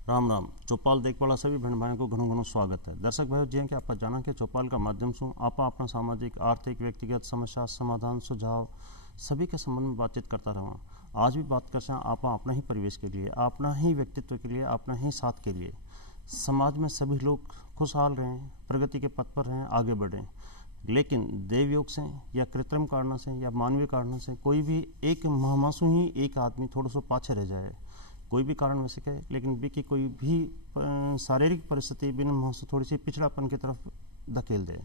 राम राम। चौपाल देखवाला सभी बहन भाइयों को घणो घणो स्वागत है। दर्शक भाइयों जी कि आप जाना कि चौपाल का माध्यम से आप अपना सामाजिक आर्थिक व्यक्तिगत समस्या समाधान सुझाव सभी के संबंध में बातचीत करता रहा। आज भी बात कर आप अपना ही परिवेश के लिए, अपना ही व्यक्तित्व के लिए, अपना ही साथ के लिए, समाज में सभी लोग खुशहाल रहें, प्रगति के पथ पर रहें, आगे बढ़ें। लेकिन देवयोग से या कृत्रिम कारणों से या मानवीय कारणों से कोई भी एक महामासु ही एक आदमी थोड़ा सा पाछे रह जाए, कोई भी कारण वैसे कहे, लेकिन बी की कोई भी शारीरिक परिस्थिति बिना महसूस थोड़ी सी पिछड़ापन की तरफ धकेल दे।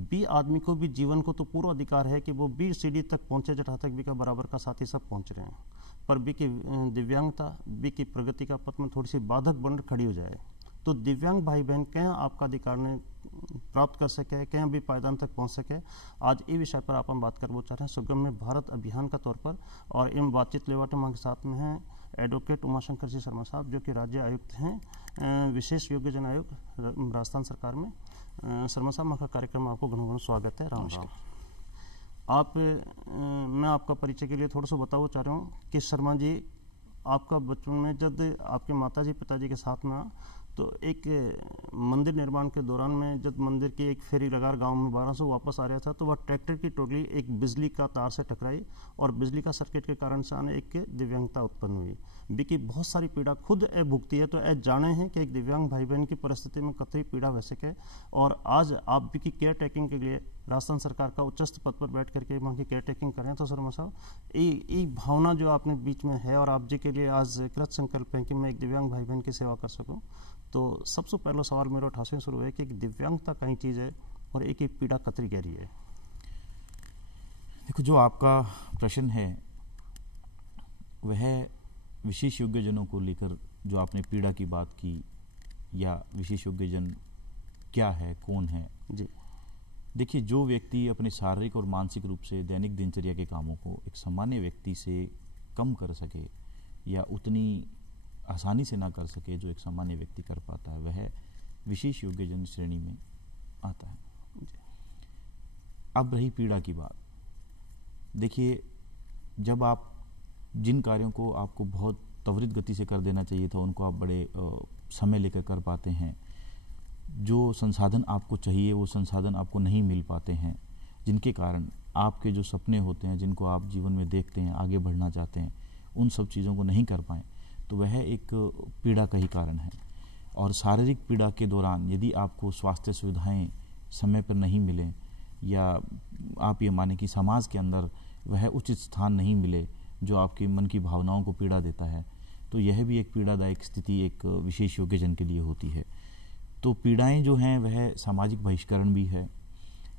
बी आदमी को भी जीवन को तो पूरा अधिकार है कि वो बी सीढ़ी तक पहुंचे जहाँ तक बी का बराबर का साथी सब पहुंच रहे हैं, पर बी की दिव्यांगता बी की प्रगति का पथ में थोड़ी सी बाधक बन खड़ी हो जाए तो दिव्यांग भाई बहन क्या आपका अधिकार ने प्राप्त कर सके, क्या भी पायदान तक पहुंच सके। आज ये विषय पर आप हम बात करना चाह रहे हैं सुगम्य भारत अभियान का तौर पर। और इन बातचीत लेवाटे मां के साथ में हैं एडवोकेट उमाशंकर जी शर्मा साहब, जो कि राज्य आयुक्त हैं विशेष योग्यजन आयोग राजस्थान सरकार में। शर्मा साहब, मां का कार्यक्रम आपको घणो घणो स्वागत है। राम राम। आप मैं आपका परिचय के लिए थोड़ा सा बताना चाह रहा हूँ कि शर्मा जी, आपका बचपन में जब आपके माताजी पिताजी के साथ में तो एक मंदिर निर्माण के दौरान में जब मंदिर की एक फेरी लगार गांव में 1200 वापस आ रहा था तो वह ट्रैक्टर की टोली एक बिजली का तार से टकराई और बिजली का सर्किट के कारण से आने एक दिव्यांगता उत्पन्न हुई। बिकी बहुत सारी पीड़ा खुद भुगती है, तो जाने हैं कि एक दिव्यांग भाई बहन की परिस्थिति में कतई पीड़ा वैसे के। और आज आप बिकी केयर टेकिंग के लिए राजस्थान सरकार का उच्चस्थ पद पर बैठ करके वहाँ की केयर टेकिंग करें। तो शर्मा साहब, ये भावना जो आपने बीच में है और आप जी के लिए आज कृत संकल्प है कि मैं एक दिव्यांग भाई बहन की सेवा कर सकूँ, तो सबसे पहला सवाल मेरा उठासे शुरू है कि दिव्यांगता कई चीज़ है और एक पीड़ा कतरी गहरी है। देखो, जो आपका प्रश्न है वह विशेष योग्यजनों को लेकर जो आपने पीड़ा की बात की, या विशेष योग्यजन क्या है, कौन है जी। देखिए, जो व्यक्ति अपने शारीरिक और मानसिक रूप से दैनिक दिनचर्या के कामों को एक सामान्य व्यक्ति से कम कर सके या उतनी आसानी से ना कर सके जो एक सामान्य व्यक्ति कर पाता है, वह विशेष योग्यजन श्रेणी में आता है। अब रही पीड़ा की बात, देखिए, जब आप जिन कार्यों को आपको बहुत त्वरित गति से कर देना चाहिए था उनको आप बड़े समय लेकर कर पाते हैं, जो संसाधन आपको चाहिए वो संसाधन आपको नहीं मिल पाते हैं, जिनके कारण आपके जो सपने होते हैं, जिनको आप जीवन में देखते हैं, आगे बढ़ना चाहते हैं, उन सब चीज़ों को नहीं कर पाएँ, तो वह एक पीड़ा का ही कारण है। और शारीरिक पीड़ा के दौरान यदि आपको स्वास्थ्य सुविधाएं समय पर नहीं मिलें, या आप ये माने कि समाज के अंदर वह उचित स्थान नहीं मिले जो आपके मन की भावनाओं को पीड़ा देता है, तो यह भी एक पीड़ादायक स्थिति एक विशेष योग्यजन के लिए होती है। तो पीड़ाएं जो हैं वह सामाजिक बहिष्करण भी है,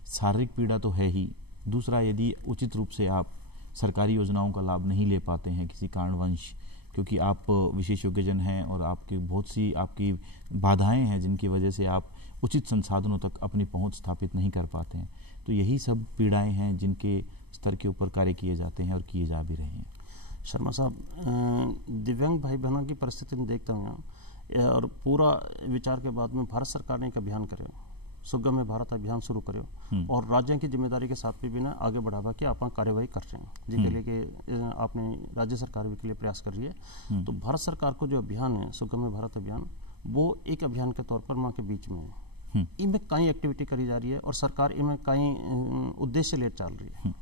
शारीरिक पीड़ा तो है ही। दूसरा, यदि उचित रूप से आप सरकारी योजनाओं का लाभ नहीं ले पाते हैं किसी कारणवश, क्योंकि आप विशेष योग्यजन हैं और आपकी बहुत सी आपकी बाधाएं हैं जिनकी वजह से आप उचित संसाधनों तक अपनी पहुंच स्थापित नहीं कर पाते हैं, तो यही सब पीड़ाएं हैं जिनके स्तर के ऊपर कार्य किए जाते हैं और किए जा भी रहे हैं। शर्मा साहब, दिव्यांग भाई बहनों की परिस्थिति में देखता हूँ और पूरा विचार के बाद में भारत सरकार ने एक अभियान करे, सुगम्य भारत अभियान शुरू करो और राज्य की जिम्मेदारी के साथ भी ना आगे बढ़ावा कि आप कार्यवाही कर रहे हैं जिसके लिए कि आपने राज्य सरकार भी के लिए प्रयास कर रही है। तो भारत सरकार को जो अभियान है सुगम्य भारत अभियान, वो एक अभियान के तौर पर माँ के बीच में है, इनमें कई एक्टिविटी करी जा रही है और सरकार इनमें कई उद्देश्य ले चल रही है।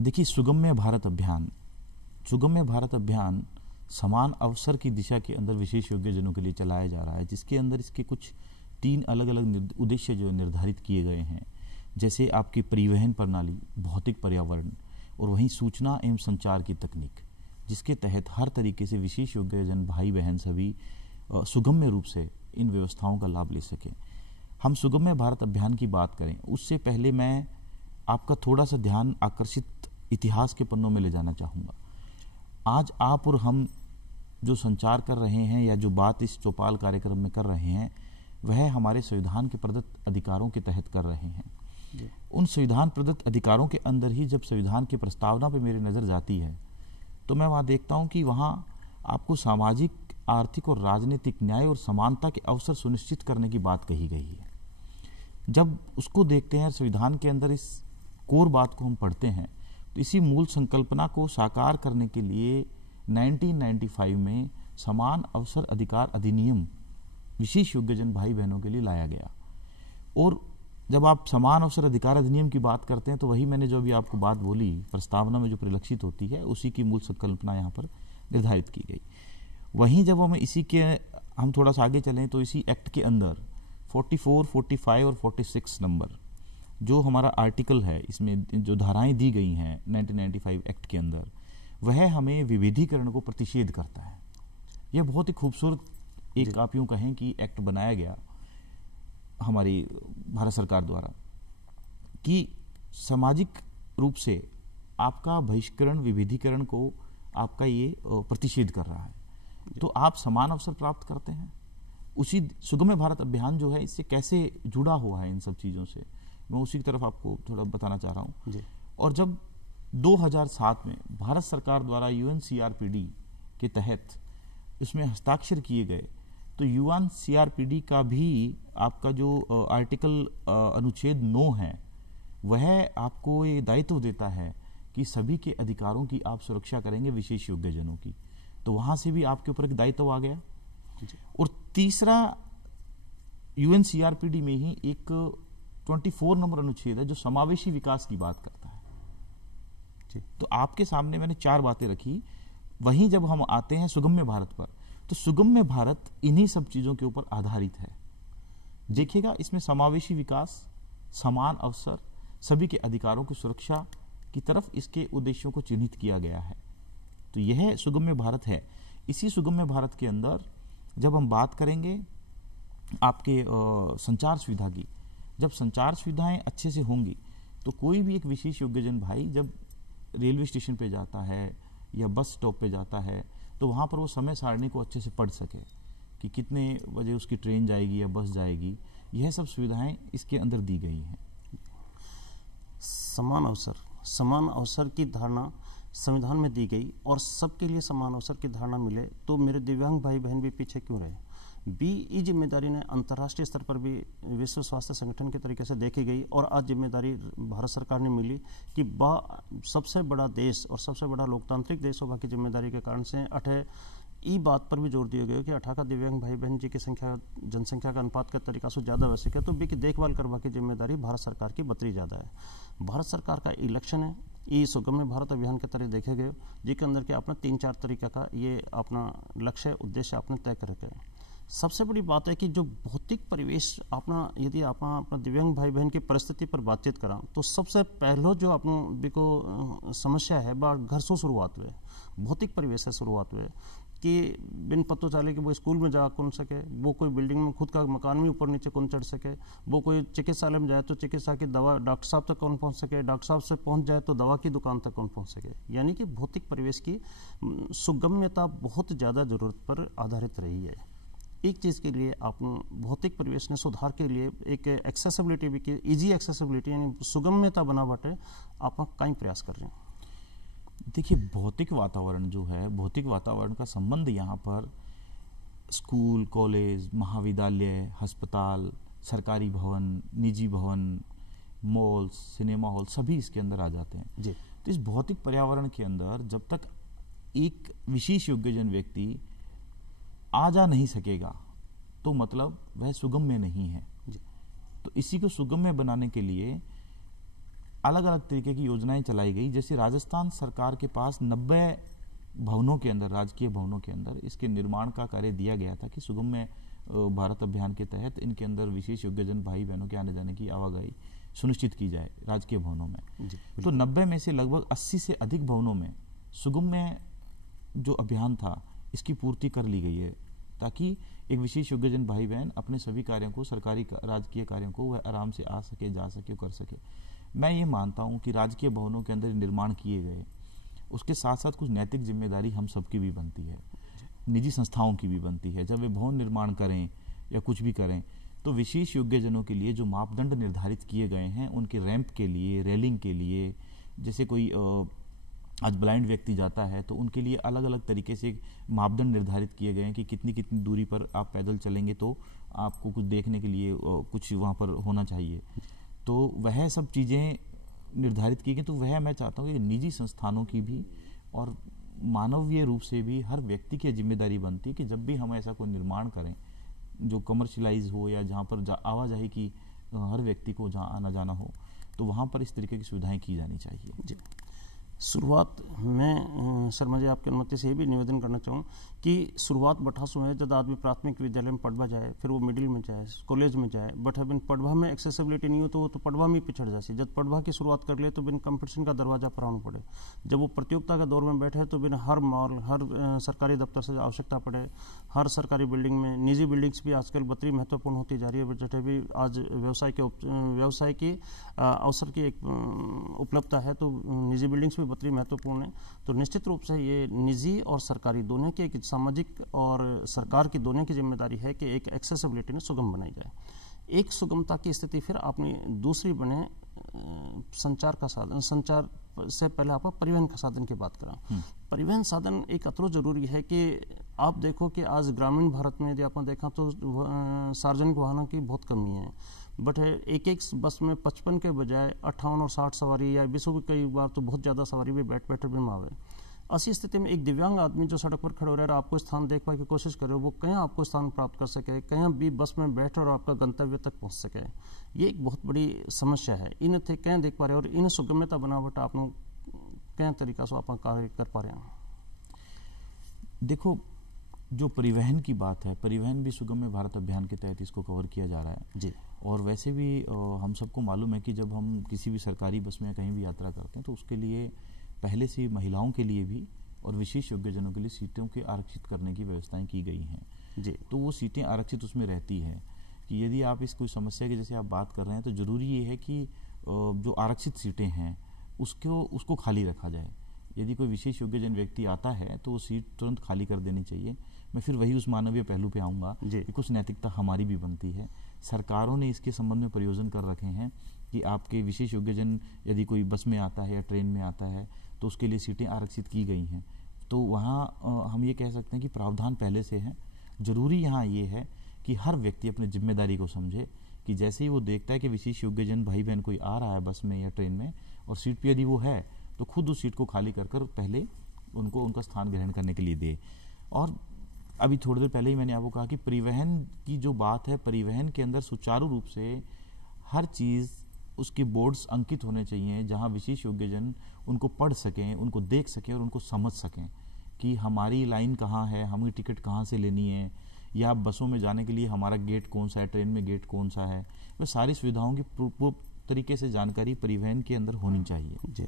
देखिए, सुगम्य भारत अभियान समान अवसर की दिशा के अंदर विशेष योग्यजनों के लिए चलाया जा रहा है, जिसके अंदर इसके कुछ 3 अलग अलग उद्देश्य जो निर्धारित किए गए हैं, जैसे आपकी परिवहन प्रणाली, भौतिक पर्यावरण और वहीं सूचना एवं संचार की तकनीक, जिसके तहत हर तरीके से विशेष योग्यजन भाई बहन सभी सुगम्य रूप से इन व्यवस्थाओं का लाभ ले सकें। हम सुगम्य भारत अभियान की बात करें उससे पहले मैं आपका थोड़ा सा ध्यान आकर्षित इतिहास के पन्नों में ले जाना चाहूँगा। आज आप और हम जो संचार कर रहे हैं या जो बात इस चौपाल कार्यक्रम में कर रहे हैं, वह हमारे संविधान के प्रदत्त अधिकारों के तहत कर रहे हैं। उन संविधान प्रदत्त अधिकारों के अंदर ही जब संविधान की प्रस्तावना पे मेरी नज़र जाती है तो मैं वहाँ देखता हूँ कि वहाँ आपको सामाजिक, आर्थिक और राजनीतिक न्याय और समानता के अवसर सुनिश्चित करने की बात कही गई है। जब उसको देखते हैं संविधान के अंदर, इस कोर बात को हम पढ़ते हैं, तो इसी मूल संकल्पना को साकार करने के लिए 1995 में समान अवसर अधिकार अधिनियम विशेष योग्यजन भाई बहनों के लिए लाया गया। और जब आप समान अवसर अधिकार अधिनियम की बात करते हैं तो वही मैंने जो अभी आपको बात बोली प्रस्तावना में जो परिलक्षित होती है उसी की मूल संकल्पना यहाँ पर निर्धारित की गई। वहीं जब हम थोड़ा सा आगे चलें तो इसी एक्ट के अंदर 44, 45 और 46 नंबर जो हमारा आर्टिकल है, इसमें जो धाराएं दी गई हैं 1995 एक्ट के अंदर, वह हमें विभेदीकरण को प्रतिषेध करता है। यह बहुत ही खूबसूरत एक आप यूं कहें कि एक्ट बनाया गया हमारी भारत सरकार द्वारा कि सामाजिक रूप से आपका बहिष्करण विभेदीकरण को आपका ये प्रतिषेध कर रहा है। तो आप समान अवसर प्राप्त करते हैं। उसी सुगम्य भारत अभियान जो है इससे कैसे जुड़ा हुआ है इन सब चीज़ों से, मैं उसी की तरफ आपको थोड़ा बताना चाह रहा हूँ। और जब 2007 में भारत सरकार द्वारा UNCRPD के तहत इसमें हस्ताक्षर किए गए तो UNCRPD का भी आपका जो आर्टिकल अनुच्छेद 9 है वह आपको ये दायित्व देता है कि सभी के अधिकारों की आप सुरक्षा करेंगे, विशेष योग्यजनों की। तो वहां से भी आपके ऊपर एक दायित्व आ गया। और तीसरा UNCRPD में ही एक 24 नंबर अनुच्छेद है जो समावेशी विकास की बात करता है। तो आपके सामने मैंने 4 बातें रखी। वहीं जब हम आते हैं सुगम्य भारत पर, तो सुगम्य भारत इन्हीं सब चीजों के ऊपर आधारित है। देखिएगा इसमें समावेशी विकास, समान अवसर, सभी के अधिकारों की सुरक्षा की तरफ इसके उद्देश्यों को चिन्हित किया गया है। तो यह सुगम्य भारत है। इसी सुगम्य भारत के अंदर जब हम बात करेंगे आपके संचार सुविधा की, जब संचार सुविधाएं अच्छे से होंगी तो कोई भी एक विशेष योग्यजन भाई जब रेलवे स्टेशन पे जाता है या बस स्टॉप पे जाता है तो वहाँ पर वो समय सारणी को अच्छे से पढ़ सके कि कितने बजे उसकी ट्रेन जाएगी या बस जाएगी। यह सब सुविधाएं इसके अंदर दी गई हैं। समान अवसर की धारणा संविधान में दी गई और सबके लिए समान अवसर की धारणा मिले तो मेरे दिव्यांग भाई बहन भी पीछे क्यों रहे। ये जिम्मेदारी ने अंतर्राष्ट्रीय स्तर पर भी विश्व स्वास्थ्य संगठन के तरीके से देखी गई और आज जिम्मेदारी भारत सरकार ने मिली कि सबसे बड़ा देश और सबसे बड़ा लोकतांत्रिक देश होगा की जिम्मेदारी के कारण से ई बात पर भी जोर दिया गया कि 18 का दिव्यांग भाई बहन जी की संख्या जनसंख्या का अनुपात के तरीका से ज़्यादा वैसे क्या तो बी की देखभाल करवा की जिम्मेदारी भारत सरकार की बतरी ज़्यादा है। भारत सरकार का इलेक्शन है ये सुगम्य भारत अभियान के तरह देखे गए जिसके अंदर के अपना 3-4 तरीका का ये अपना लक्ष्य उद्देश्य आपने तय कर रखे। सबसे बड़ी बात है कि जो भौतिक परिवेश अपना यदि अपना दिव्यांग भाई बहन की परिस्थिति पर बातचीत करा तो सबसे पहलो जो अपन को समस्या है बार घर से शुरुआत हुए, भौतिक परिवेश से शुरुआत हुए कि बिन पतो चले कि वो स्कूल में जा कौन सके, वो कोई बिल्डिंग में खुद का मकान में ऊपर नीचे कौन चढ़ सके, वो कोई चिकित्सालय में जाए तो चिकित्सा की दवा डॉक्टर साहब तक कौन पहुंच सके, डॉक्टर साहब से पहुंच जाए तो दवा की दुकान तक कौन पहुंच सके। यानी कि भौतिक परिवेश की सुगम्यता बहुत ज़्यादा ज़रूरत पर आधारित रही है। एक चीज़ के लिए आप भौतिक परिवेश ने सुधार के लिए एक एक्सेसिबिलिटी भी की, ईजी एक्सेसिबिलिटी यानी सुगम्यता बना बाटे आप कहीं प्रयास कर रहे हैं। देखिए भौतिक वातावरण जो है, भौतिक वातावरण का संबंध यहाँ पर स्कूल, कॉलेज, महाविद्यालय, अस्पताल, सरकारी भवन, निजी भवन, मॉल्स, सिनेमा हॉल सभी इसके अंदर आ जाते हैं जी। तो इस भौतिक पर्यावरण के अंदर जब तक एक विशेष योग्यजन व्यक्ति आ जा नहीं सकेगा तो मतलब वह सुगम्य नहीं है जी। तो इसी को सुगम्य बनाने के लिए अलग अलग तरीके की योजनाएं चलाई गई। जैसे राजस्थान सरकार के पास 90 भवनों के अंदर, राजकीय भवनों के अंदर इसके निर्माण का कार्य दिया गया था कि सुगम्य भारत अभियान के तहत इनके अंदर विशेष योग्यजन भाई बहनों के आने जाने की आवाजाही सुनिश्चित की जाए राजकीय भवनों में। तो 90 में से लगभग 80 से अधिक भवनों में सुगम्य जो अभियान था इसकी पूर्ति कर ली गई है ताकि एक विशेष योग्यजन भाई बहन अपने सभी कार्यों को, सरकारी राजकीय कार्यों को वह आराम से आ सके, जा सके, कर सके। मैं ये मानता हूँ कि राजकीय भवनों के अंदर निर्माण किए गए उसके साथ साथ कुछ नैतिक जिम्मेदारी हम सबकी भी बनती है, निजी संस्थाओं की भी बनती है। जब वे भवन निर्माण करें या कुछ भी करें तो विशेष योग्यजनों के लिए जो मापदंड निर्धारित किए गए हैं उनके रैंप के लिए, रेलिंग के लिए, जैसे कोई आज ब्लाइंड व्यक्ति जाता है तो उनके लिए अलग अलग तरीके से मापदंड निर्धारित किए गए हैं कि कितनी कितनी दूरी पर आप पैदल चलेंगे तो आपको कुछ देखने के लिए कुछ वहाँ पर होना चाहिए। तो वह सब चीज़ें निर्धारित की गई। तो वह मैं चाहता हूँ कि निजी संस्थानों की भी और मानवीय रूप से भी हर व्यक्ति की जिम्मेदारी बनती है कि जब भी हम ऐसा कोई निर्माण करें जो कमर्शियलाइज हो या जहाँ पर आवाजाही की हर व्यक्ति को जहाँ आना जाना हो, तो वहाँ पर इस तरीके की सुविधाएं की जानी चाहिए। जी, शुरुआत में शर्मा जी आपकी अनुमति से ये भी निवेदन करना चाहूँ कि शुरुआत बठासु है जब आदमी प्राथमिक विद्यालय में पढ़वा जाए, फिर वो मिडिल में जाए, कॉलेज में जाए, बट बिन पढ़वा में एक्सेसिबिलिटी नहीं हो तो वो तो पढ़वा में पिछड़ जाए। जब पढ़वा की शुरुआत कर ले तो बिन कंपटीशन का दरवाजा पर आना पड़े। जब वो प्रतियोगिता के दौर में बैठे तो बिन हर मॉल, हर सरकारी दफ्तर से आवश्यकता पड़े, हर सरकारी बिल्डिंग में, निजी बिल्डिंग्स भी आजकल बतरी महत्वपूर्ण होती जा रही है। जैसे भी आज व्यवसाय की अवसर की एक उपलब्धता है तो निजी बिल्डिंग्स भी बतरी महत्वपूर्ण है। तो निश्चित रूप से ये निजी और सरकारी दोनों की एक सामाजिक और सरकार की दोनों की जिम्मेदारी है कि एक एक्सेसिबिलिटी ने सुगम बनाई जाए। एक सुगमता की स्थिति फिर अपनी दूसरी बने संचार का साधन। संचार से पहले आप परिवहन का साधन की बात करें। परिवहन साधन एक अतरो जरूरी है कि आप देखो कि आज ग्रामीण भारत में यदि आप देखा तो सार्वजनिक वाहनों की बहुत कमी है, बट एक बस में 55 के बजाय 58 और 60 सवारी या 20 की कई बार तो बहुत ज़्यादा सवारी भी बैठ भी मावे। ऐसी स्थिति में एक दिव्यांग आदमी जो सड़क पर खड़े हो रहा है, आपको स्थान देख पाने की कोशिश करे, वो कहीं आपको स्थान प्राप्त कर सके, कहीं भी बस में बैठ और आपका गंतव्य तक पहुंच सके, ये एक बहुत बड़ी समस्या है। इन थे कहीं देख पा रहे और इन सुगम्यता बनावट आप कहीं तरीका से आप कार्य कर पा रहे हैं। देखो, जो परिवहन की बात है, परिवहन भी सुगम्य भारत अभियान के तहत इसको कवर किया जा रहा है जी। और वैसे भी हम सबको मालूम है कि जब हम किसी भी सरकारी बस में कहीं भी यात्रा करते हैं तो उसके लिए पहले से महिलाओं के लिए भी और विशेष योग्यजनों के लिए सीटों के आरक्षित करने की व्यवस्थाएं की गई हैं जी। तो वो सीटें आरक्षित उसमें रहती हैं कि यदि आप इस कोई समस्या की जैसे आप बात कर रहे हैं तो ज़रूरी ये है कि जो आरक्षित सीटें हैं उसको खाली रखा जाए। यदि कोई विशेष योग्यजन व्यक्ति आता है तो वो सीट तुरंत खाली कर देनी चाहिए। मैं फिर वही उस मानवीय पहलू पे आऊँगा कि कुछ नैतिकता हमारी भी बनती है। सरकारों ने इसके संबंध में प्रयोजन कर रखे हैं कि आपके विशेष योग्यजन यदि कोई बस में आता है या ट्रेन में आता है तो उसके लिए सीटें आरक्षित की गई हैं। तो वहाँ हम ये कह सकते हैं कि प्रावधान पहले से है। जरूरी यहाँ ये है कि हर व्यक्ति अपनी जिम्मेदारी को समझे कि जैसे ही वो देखता है कि विशेष योग्यजन भाई बहन कोई आ रहा है बस में या ट्रेन में और सीट पे यदि वो है तो खुद उस सीट को खाली कर पहले उनको उनका स्थान ग्रहण करने के लिए दे। और अभी थोड़ी देर पहले ही मैंने आपको कहा कि परिवहन की जो बात है, परिवहन के अंदर सुचारू रूप से हर चीज़ उसके बोर्ड्स अंकित होने चाहिए जहां विशेष योग्यजन उनको पढ़ सकें, उनको देख सकें और उनको समझ सकें कि हमारी लाइन कहाँ है, हमें टिकट कहाँ से लेनी है, या बसों में जाने के लिए हमारा गेट कौन सा है, ट्रेन में गेट कौन सा है। वह सारी सुविधाओं की पूर्ण तरीके से जानकारी परिवहन के अंदर होनी चाहिए। जी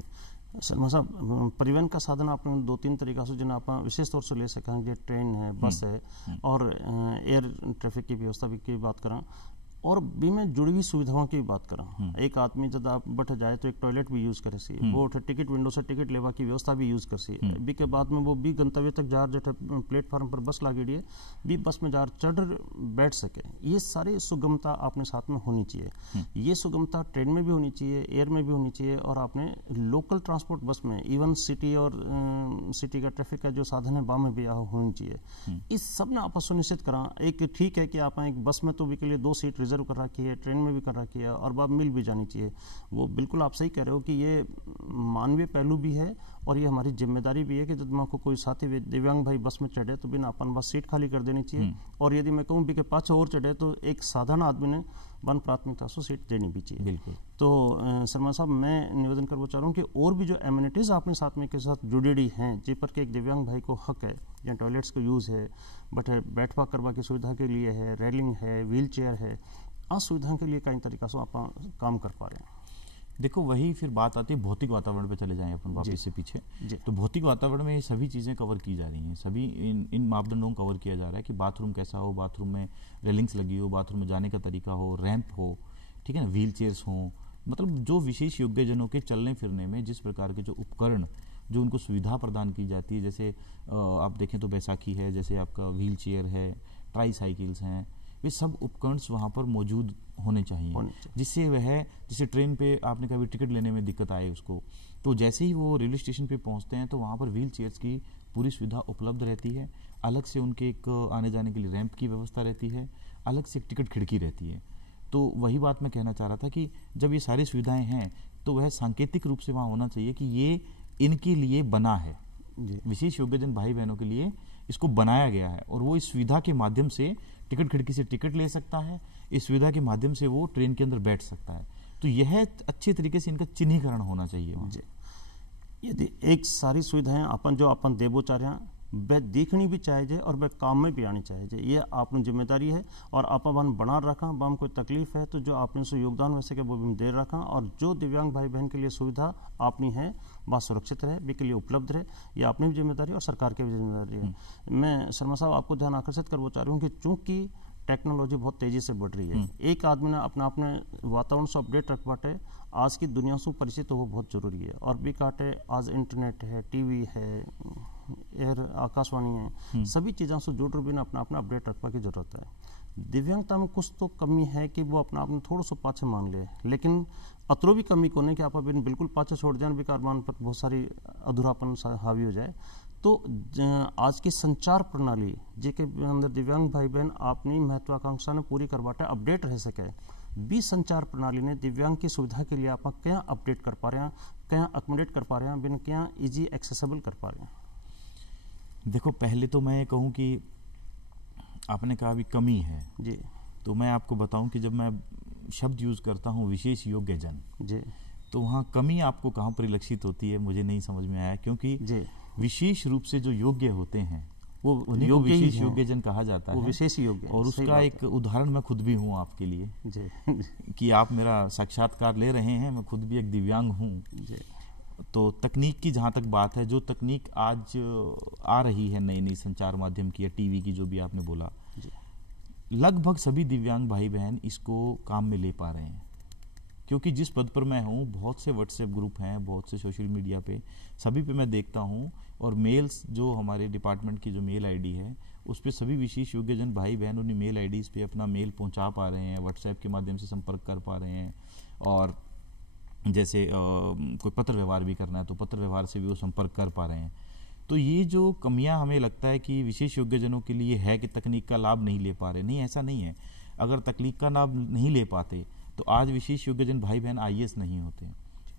शर्मा साहब, परिवहन का साधन आपने 2-3 तरीका से जिन्हें आप विशेष तौर से ले सकेंगे, ट्रेन है, बस है और एयर ट्रैफिक की व्यवस्था की बात करें और बी में जुड़ी हुई सुविधाओं की बात करें। एक आदमी जब आप बैठ जाए तो एक टॉयलेट भी यूज करे सी, वो टिकट विंडो से टिकट लेवा की व्यवस्था भी यूज कर सी। बी के बाद में वो भी गंतव्य तक जा जो प्लेटफॉर्म पर बस लागेड़ी है भी बस में जा चढ़ बैठ सके। ये सारी सुगमता अपने साथ में होनी चाहिए। ये सुगमता ट्रेन में भी होनी चाहिए, एयर में भी होनी चाहिए और आपने लोकल ट्रांसपोर्ट बस में इवन सिटी और सिटी का ट्रैफिक का जो साधन है वहाँ में भी होनी चाहिए। इस सब ने आप सुनिश्चित करा। एक ठीक है कि आप एक बस में तो भी के लिए 2 सीट रिजर्व कर रखी है, ट्रेन में भी कर रखी है और बात मिल भी जानी चाहिए। वो बिल्कुल आप सही कह रहे हो कि ये मानवीय पहलू भी है और ये हमारी जिम्मेदारी भी है कि जब को कोई साथी दिव्यांग भाई बस में चढ़े तो बिना अपन बस सीट खाली कर देनी चाहिए। और यदि मैं कहूँ भी के पाछे और चढ़े तो एक साधारण आदमी ने वन प्राथमिकता से सीट देनी भी चाहिए। बिल्कुल। तो शर्मा साहब, मैं निवेदन करना चाह रहा हूँ कि और भी जो एमिनिटीज़ आपने साथ में के साथ जुड़ी हैं जिस पर के एक दिव्यांग भाई को हक है, या टॉयलेट्स का यूज़ है, बट बैठवा करवा की सुविधा के लिए है, रेलिंग है, व्हील चेयर है, असुविधाओं के लिए कई तरीका से आप काम कर पा रहे हैं। देखो, वही फिर बात आती है भौतिक वातावरण पे चले जाएं अपन वापस से पीछे। तो भौतिक वातावरण में ये सभी चीज़ें कवर की जा रही हैं, सभी इन मापदंडों को कवर किया जा रहा है कि बाथरूम कैसा हो, बाथरूम में रेलिंग्स लगी हो, बाथरूम में जाने का तरीका हो, रैंप हो, ठीक है ना, व्हील चेयर्स हों, मतलब जो विशेष योग्यजनों के चलने फिरने में जिस प्रकार के जो उपकरण जो उनको सुविधा प्रदान की जाती है, जैसे आप देखें तो बैसाखी है, जैसे आपका व्हील चेयर है, ट्राई साइकिल्स हैं, वे सब उपकरण वहाँ पर मौजूद होने चाहिए जिससे जैसे ट्रेन पे आपने कभी टिकट लेने में दिक्कत आए उसको, तो जैसे ही वो रेलवे स्टेशन पे पहुँचते हैं तो वहाँ पर व्हील चेयर्स की पूरी सुविधा उपलब्ध रहती है। अलग से उनके एक आने जाने के लिए रैंप की व्यवस्था रहती है, अलग से एक टिकट खिड़की रहती है। तो वही बात मैं कहना चाह रहा था कि जब ये सारी सुविधाएं हैं तो वह सांकेतिक रूप से वहाँ होना चाहिए कि ये इनके लिए बना है, जी। विशेष योग्यजन भाई बहनों के लिए इसको बनाया गया है और वो इस सुविधा के माध्यम से टिकट खिड़की से टिकट ले सकता है, इस सुविधा के माध्यम से वो ट्रेन के अंदर बैठ सकता है। तो यह अच्छे तरीके से इनका चिन्हीकरण होना चाहिए वहाँ। जी। यदि एक सारी सुविधाएं अपन देबो चाह रहे हैं वह देखनी भी चाहिए और वह काम में भी आनी चाहिए, ये आपने जिम्मेदारी है। और आप बना रखा बम कोई तकलीफ है तो जो आपने उससे योगदान वैसे के वो भी दे रखा, और जो दिव्यांग भाई बहन के लिए सुविधा आपनी है वह सुरक्षित रहे, वे के लिए उपलब्ध रहे, ये अपनी भी जिम्मेदारी और सरकार की भी जिम्मेदारी है। मैं शर्मा साहब आपको ध्यान आकर्षित कर वो चाह रहा हूँ कि चूंकि टेक्नोलॉजी बहुत तेजी से बढ़ रही है, एक आदमी ने अपने वातावरण से अपडेट रख बाटे आज की दुनिया से परिचित हो बहुत जरूरी है। और भी काटे आज इंटरनेट है, टीवी है, एयर आकाशवाणी है, सभी चीज़ों से जुड़ भी अपना अपडेट रखवा की जरूरत है। दिव्यांगता में कुछ तो कमी है कि वो अपना थोड़ा सा पाछे मान ले, लेकिन अतरो भी कमी को नहीं कि आप बिल्कुल पाछे छोड़ जाए, विकारमान पर बहुत सारी अधूरापन हावी हो जाए। तो आज की संचार प्रणाली जिसके अंदर दिव्यांग भाई बहन अपनी महत्वाकांक्षा ने पूरी करवाटे अपडेट रह सके, बी संचार प्रणाली ने दिव्यांग की सुविधा के लिए आप क्या अपडेट कर पा रहे हैं, क्या अकोमोडेट कर पा रहे हैं, बिन क्या इजी एक्सेसिबल कर पा रहे हैं। देखो, पहले तो मैं ये कहूँ कि आपने कहा अभी कमी है जी, तो मैं आपको बताऊं कि जब मैं शब्द यूज करता हूं विशेष योग्य जन जी, तो वहाँ कमी आपको कहाँ परिलक्षित होती है मुझे नहीं समझ में आया, क्योंकि जी, विशेष रूप से जो योग्य होते हैं वो उन्हीं को विशेष योग्यजन कहा जाता वो है, विशेष योग्य, और उसका एक उदाहरण मैं खुद भी हूँ आपके लिए जी, कि आप मेरा साक्षात्कार ले रहे हैं, मैं खुद भी एक दिव्यांग हूँ। जी, तो तकनीक की जहाँ तक बात है, जो तकनीक आज आ रही है नई नई संचार माध्यम की या टीवी की, जो भी आपने बोला, लगभग सभी दिव्यांग भाई बहन इसको काम में ले पा रहे हैं। क्योंकि जिस पद पर मैं हूँ, बहुत से व्हाट्सएप ग्रुप हैं, बहुत से सोशल मीडिया पे, सभी पे मैं देखता हूँ, और मेल्स जो हमारे डिपार्टमेंट की जो मेल आईडी है उस पर सभी विशेष योग्यजन भाई बहन उन्हीं मेल आईडीज़ पे अपना मेल पहुँचा पा रहे हैं, व्हाट्सएप के माध्यम से संपर्क कर पा रहे हैं, और जैसे कोई पत्र व्यवहार भी करना है तो पत्र व्यवहार से भी वो संपर्क कर पा रहे हैं। तो ये जो कमियां हमें लगता है कि विशेष योग्यजनों के लिए है कि तकनीक का लाभ नहीं ले पा रहे, नहीं, ऐसा नहीं है। अगर तकनीक का लाभ नहीं ले पाते तो आज विशेष योग्यजन भाई बहन आईएएस नहीं होते,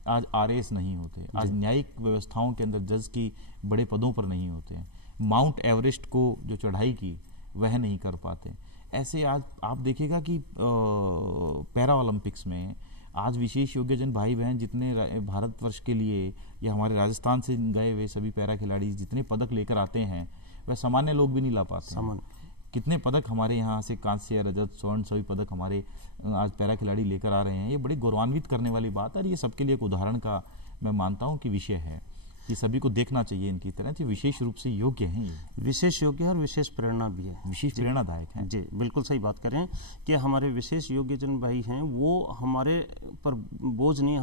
आज आरएएस नहीं होते, आज न्यायिक व्यवस्थाओं के अंदर जज की बड़े पदों पर नहीं होते, माउंट एवरेस्ट को जो चढ़ाई की वह नहीं कर पाते। ऐसे आज आप देखिएगा कि पैरा ओलंपिक्स में आज विशेष योग्यजन भाई बहन जितने भारतवर्ष के लिए या हमारे राजस्थान से गए हुए सभी पैरा खिलाड़ी जितने पदक लेकर आते हैं वह सामान्य लोग भी नहीं ला पाते। कितने पदक हमारे यहाँ से कांस्य, रजत, स्वर्ण सभी पदक हमारे आज पैरा खिलाड़ी लेकर आ रहे हैं। ये बड़ी गौरवान्वित करने वाली बात है, और ये सबके लिए एक उदाहरण का मैं मानता हूँ कि विषय है कि सभी को देखना चाहिए इनकी तरह, जो विशेष रूप से योग्य हैं, ये विशेष योग्य है और विशेष प्रेरणा भी है, विशेष प्रेरणादायक है। जी, बिल्कुल सही बात करें कि हमारे विशेष योग्यजन भाई हैं वो हमारे पर बोझ नहीं,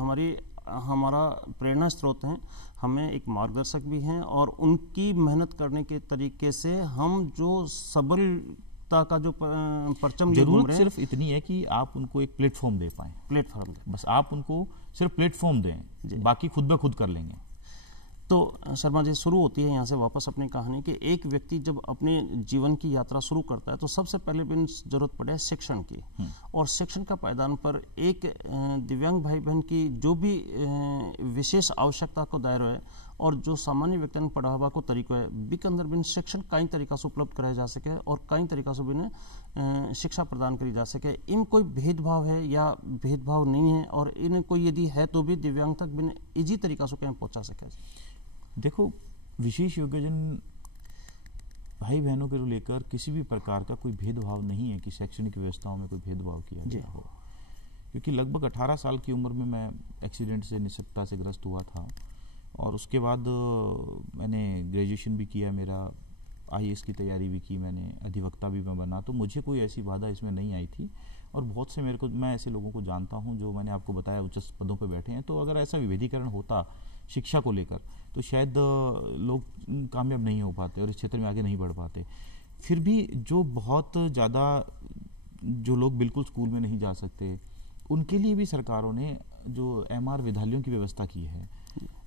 हमारा प्रेरणा स्रोत हैं, हमें एक मार्गदर्शक भी हैं, और उनकी मेहनत करने के तरीके से हम जो सबलता का जो परचम जरूरत सिर्फ इतनी है कि आप उनको एक प्लेटफॉर्म दे पाएं, बस आप उनको सिर्फ प्लेटफॉर्म दें, बाकी खुद ब खुद कर लेंगे। तो शर्मा जी, शुरू होती है यहाँ से वापस अपनी कहानी कि एक व्यक्ति जब अपने जीवन की यात्रा शुरू करता है तो सबसे पहले भी जरूरत पड़े है शिक्षण की, और शिक्षण का पायदान पर एक दिव्यांग भाई बहन की जो भी विशेष आवश्यकता को दायरा है और जो सामान्य व्यक्ति ने पढ़ावा को तरीका है बिक अंदर बिन शिक्षण कई तरीका से उपलब्ध कराया जा सके और कई तरीका से बिन शिक्षा प्रदान करी जा सके। इन कोई भेदभाव है या भेदभाव नहीं है, और इन कोई यदि है तो भी दिव्यांग तक बिन इजी तरीका से कहीं पहुंचा सके। देखो, विशेष योग्यजन भाई बहनों को लेकर किसी भी प्रकार का कोई भेदभाव नहीं है कि शैक्षणिक व्यवस्थाओं में कोई भेदभाव किया गया हो, क्योंकि लगभग 18 साल की उम्र में मैं एक्सीडेंट से निःशक्तता से ग्रस्त हुआ था, और उसके बाद मैंने ग्रेजुएशन भी किया, मेरा आईएएस की तैयारी भी की मैंने, अधिवक्ता भी मैं बना, तो मुझे कोई ऐसी बाधा इसमें नहीं आई थी। और बहुत से मैं ऐसे लोगों को जानता हूं जो मैंने आपको बताया उच्च पदों पर बैठे हैं। तो अगर ऐसा विभेदीकरण होता शिक्षा को लेकर तो शायद लोग कामयाब नहीं हो पाते और इस क्षेत्र में आगे नहीं बढ़ पाते। फिर भी जो बहुत ज़्यादा जो लोग बिल्कुल स्कूल में नहीं जा सकते, उनके लिए भी सरकारों ने जो एमआर विद्यालयों की व्यवस्था की है,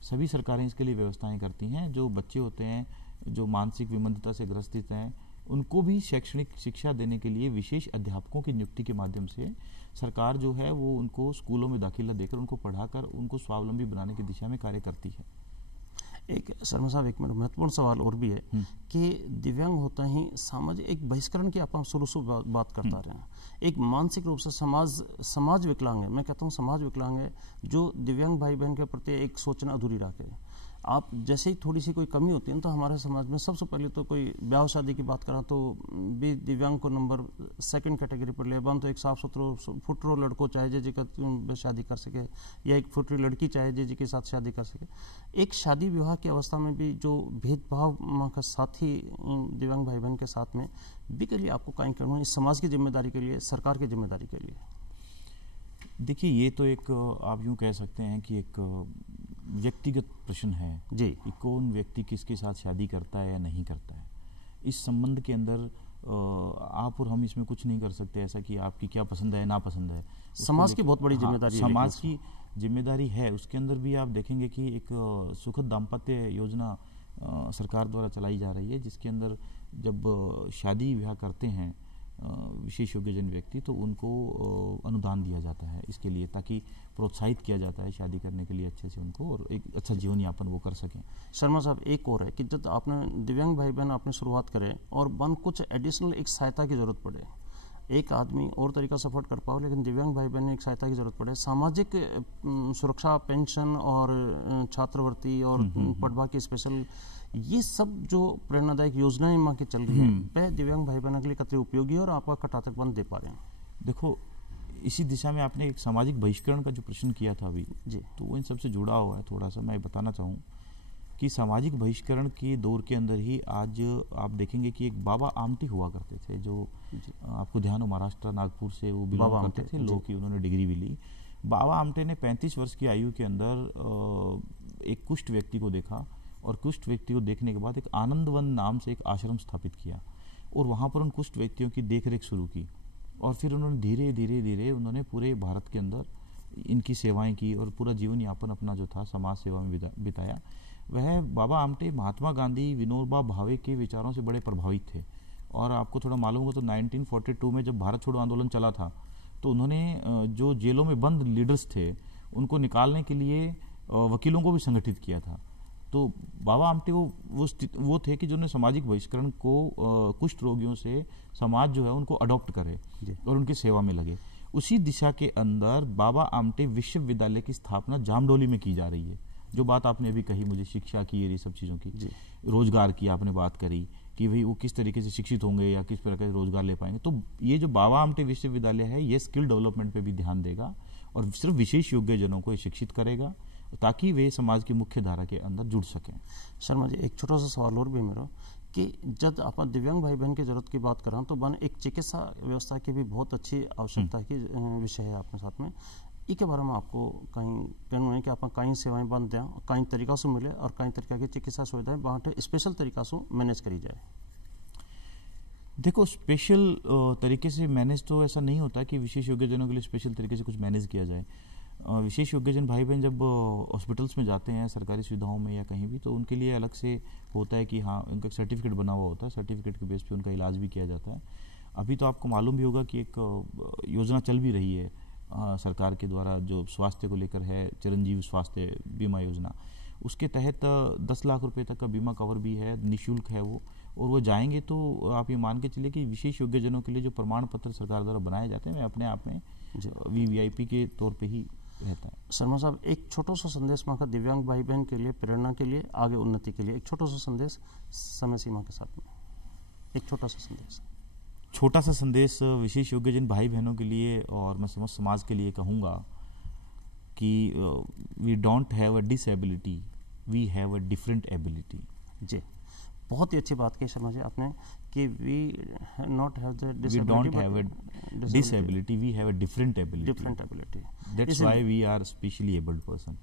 सभी सरकारें इसके लिए व्यवस्थाएं करती हैं। जो बच्चे होते हैं जो मानसिक विमंदता से ग्रसित हैं, उनको भी शैक्षणिक शिक्षा देने के लिए विशेष अध्यापकों की नियुक्ति के माध्यम से सरकार जो है वो उनको स्कूलों में दाखिला देकर उनको पढ़ाकर उनको स्वावलंबी बनाने की दिशा में कार्य करती है। एक शर्मा साहब, एक मेरा महत्वपूर्ण सवाल और भी है कि दिव्यांग होता ही समाज एक बहिष्करण की आप शुरू से बात करता रहे हैं। एक मानसिक रूप से समाज विकलांग है, मैं कहता हूँ समाज विकलांग है, जो दिव्यांग भाई बहन के प्रति एक सोचना अधूरी रखे। आप जैसे ही थोड़ी सी कोई कमी होती है तो हमारे समाज में सबसे पहले तो कोई ब्याह शादी की बात करा तो भी दिव्यांग को नंबर सेकंड कैटेगरी पर ले बन, तो एक साफ सुथरो फुटरो लड़को चाहे जी का शादी कर सके या एक फुटरी लड़की चाहे जी के साथ शादी कर सके। एक शादी विवाह की अवस्था में भी जो भेदभाव का साथ ही दिव्यांग भाई बहन के साथ में भी के लिए आपको कहीं करना है, इस समाज की जिम्मेदारी के लिए, सरकार की जिम्मेदारी के लिए। देखिए, ये तो एक आप यूँ कह सकते हैं कि एक व्यक्तिगत प्रश्न है जी कि कौन व्यक्ति किसके साथ शादी करता है या नहीं करता है। इस संबंध के अंदर आप और हम इसमें कुछ नहीं कर सकते ऐसा कि आपकी क्या पसंद है ना पसंद है। समाज की बहुत बड़ी जिम्मेदारी है, समाज की जिम्मेदारी है। उसके अंदर भी आप देखेंगे कि एक सुखद दाम्पत्य योजना सरकार द्वारा चलाई जा रही है, जिसके अंदर जब शादी विवाह करते हैं विशेष योग्यजन व्यक्ति तो उनको अनुदान दिया जाता है इसके लिए, ताकि प्रोत्साहित किया जाता है शादी करने के लिए अच्छे से उनको, और एक अच्छा जीवन यापन वो कर सकें। शर्मा साहब, एक और है कि जब आपने दिव्यांग भाई बहन आपने शुरुआत करे और बन कुछ एडिशनल एक सहायता की जरूरत पड़े, एक आदमी और तरीका से अफोर्ड कर पाओ, लेकिन दिव्यांग भाई बहन एक सहायता की जरूरत पड़े, सामाजिक सुरक्षा पेंशन और छात्रवृत्ति और पढ़वा की स्पेशल, ये सब जो प्रेरणादायक योजनाएं माँ की चल रही है वह दिव्यांग भाई बहनों के लिए कितनी उपयोगी है और आपका कटातक बंद दे पा रहे हैं। देखो, इसी दिशा में आपने एक सामाजिक बहिष्करण का जो प्रश्न किया था अभी जी, तो वो इन सबसे जुड़ा हुआ है। थोड़ा सा मैं बताना चाहूँ कि सामाजिक बहिष्करण के दौर के अंदर ही आज आप देखेंगे कि एक बाबा आमटे हुआ करते थे, जो आपको ध्यान हो महाराष्ट्र नागपुर से वो बिलोंग करते थे लोग, की उन्होंने डिग्री भी ली। बाबा आमटे ने 35 वर्ष की आयु के अंदर एक कुष्ठ व्यक्ति को देखा और कुष्ठ व्यक्ति को देखने के बाद एक आनंदवन नाम से एक आश्रम स्थापित किया और वहाँ पर उन कुष्ठ व्यक्तियों की देखरेख शुरू की, और फिर उन्होंने धीरे धीरे धीरे उन्होंने पूरे भारत के अंदर इनकी सेवाएं की और पूरा जीवन यापन अपना जो था समाज सेवा में बिताया। वह बाबा आमटे महात्मा गांधी, विनोबा भावे के विचारों से बड़े प्रभावित थे। और आपको थोड़ा मालूम हो तो 1942 में जब भारत छोड़ो आंदोलन चला था तो उन्होंने जो जेलों में बंद लीडर्स थे उनको निकालने के लिए वकीलों को भी संगठित किया था। तो बाबा आमटे वो थे कि जिन्होंने सामाजिक बहिष्करण को कुष्ठ रोगियों से समाज जो है उनको अडॉप्ट करे और उनकी सेवा में लगे। उसी दिशा के अंदर बाबा आमटे विश्वविद्यालय की स्थापना जामडोली में की जा रही है। जो बात आपने अभी कही मुझे शिक्षा की, ये सब चीज़ों की, रोजगार की आपने बात करी कि भाई वो किस तरीके से शिक्षित होंगे या किस प्रकार से रोजगार ले पाएंगे, तो ये जो बाबा आमटे विश्वविद्यालय है ये स्किल डेवलपमेंट पे भी ध्यान देगा और सिर्फ विशेष योग्य जनों को शिक्षित करेगा ताकि वे समाज की मुख्य धारा के अंदर जुड़ सकें। शर्मा जी, एक छोटा सा सवाल और भी मेरा कि जब आप दिव्यांग भाई बहन की जरूरत की बात करें तो बन एक चिकित्सा व्यवस्था की भी बहुत अच्छी आवश्यकता की विषय है अपने साथ में, इसके बारे में आपको कहीं कहना है कि आप कहीं सेवाएं बंद दें, कहीं तरीका से मिले और कहीं तरीका की चिकित्सा सुविधाएं बांटे स्पेशल तरीका से मैनेज करी जाए। देखो, स्पेशल तरीके से मैनेज तो ऐसा नहीं होता कि विशेष योग्यजनों के लिए स्पेशल तरीके से कुछ मैनेज किया जाए। विशेष योग्यजन भाई बहन जब हॉस्पिटल्स में जाते हैं सरकारी सुविधाओं में या कहीं भी, तो उनके लिए अलग से होता है कि हाँ उनका सर्टिफिकेट बना हुआ होता है, सर्टिफिकेट के बेस पे उनका इलाज भी किया जाता है। अभी तो आपको मालूम भी होगा कि एक योजना चल भी रही है सरकार के द्वारा जो स्वास्थ्य को लेकर है, चिरंजीवी स्वास्थ्य बीमा योजना, उसके तहत 10 लाख रुपए तक का बीमा कवर भी है, निःशुल्क है वो, और वो जाएंगे तो आप ये मान के चलिए कि विशेष योग्यजनों के लिए जो प्रमाण पत्र सरकार द्वारा बनाए जाते हैं वे अपने आप में VVIP के तौर पे ही रहता है। शर्मा साहब, एक छोटा सा संदेश माँ का दिव्यांग भाई बहन के लिए, प्रेरणा के लिए, आगे उन्नति के लिए एक छोटा सा संदेश समय सीमा के साथ में, एक छोटा सा संदेश। छोटा सा संदेश विशेष योग्यजन भाई बहनों के लिए और मैं समाज के लिए कहूँगा कि we don't have a disability, we have a different ability. जी, बहुत ही अच्छी बात कही शर्मा जी आपने कि we not have the disability, we have a different ability. That's why we are specially abled person.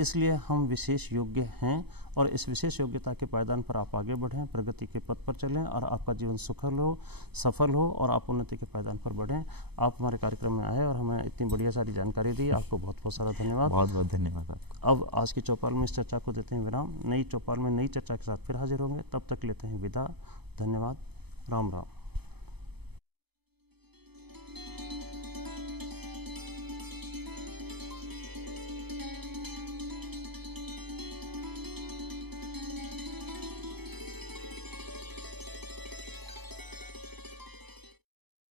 इसलिए हम विशेष योग्य हैं और इस विशेष योग्यता के पायदान पर आप आगे बढ़ें, प्रगति के पथ पर चलें और आपका जीवन सुखद हो, सफल हो और आप उन्नति के पायदान पर बढ़ें। आप हमारे कार्यक्रम में आए और हमें इतनी बढ़िया सारी जानकारी दी, आपको बहुत बहुत सारा धन्यवाद। बहुत बहुत धन्यवाद आपको। अब आज की चौपाल में इस चर्चा को देते हैं विराम। नई चौपाल में नई चर्चा के साथ फिर हाजिर होंगे, तब तक लेते हैं विदा। धन्यवाद। राम राम।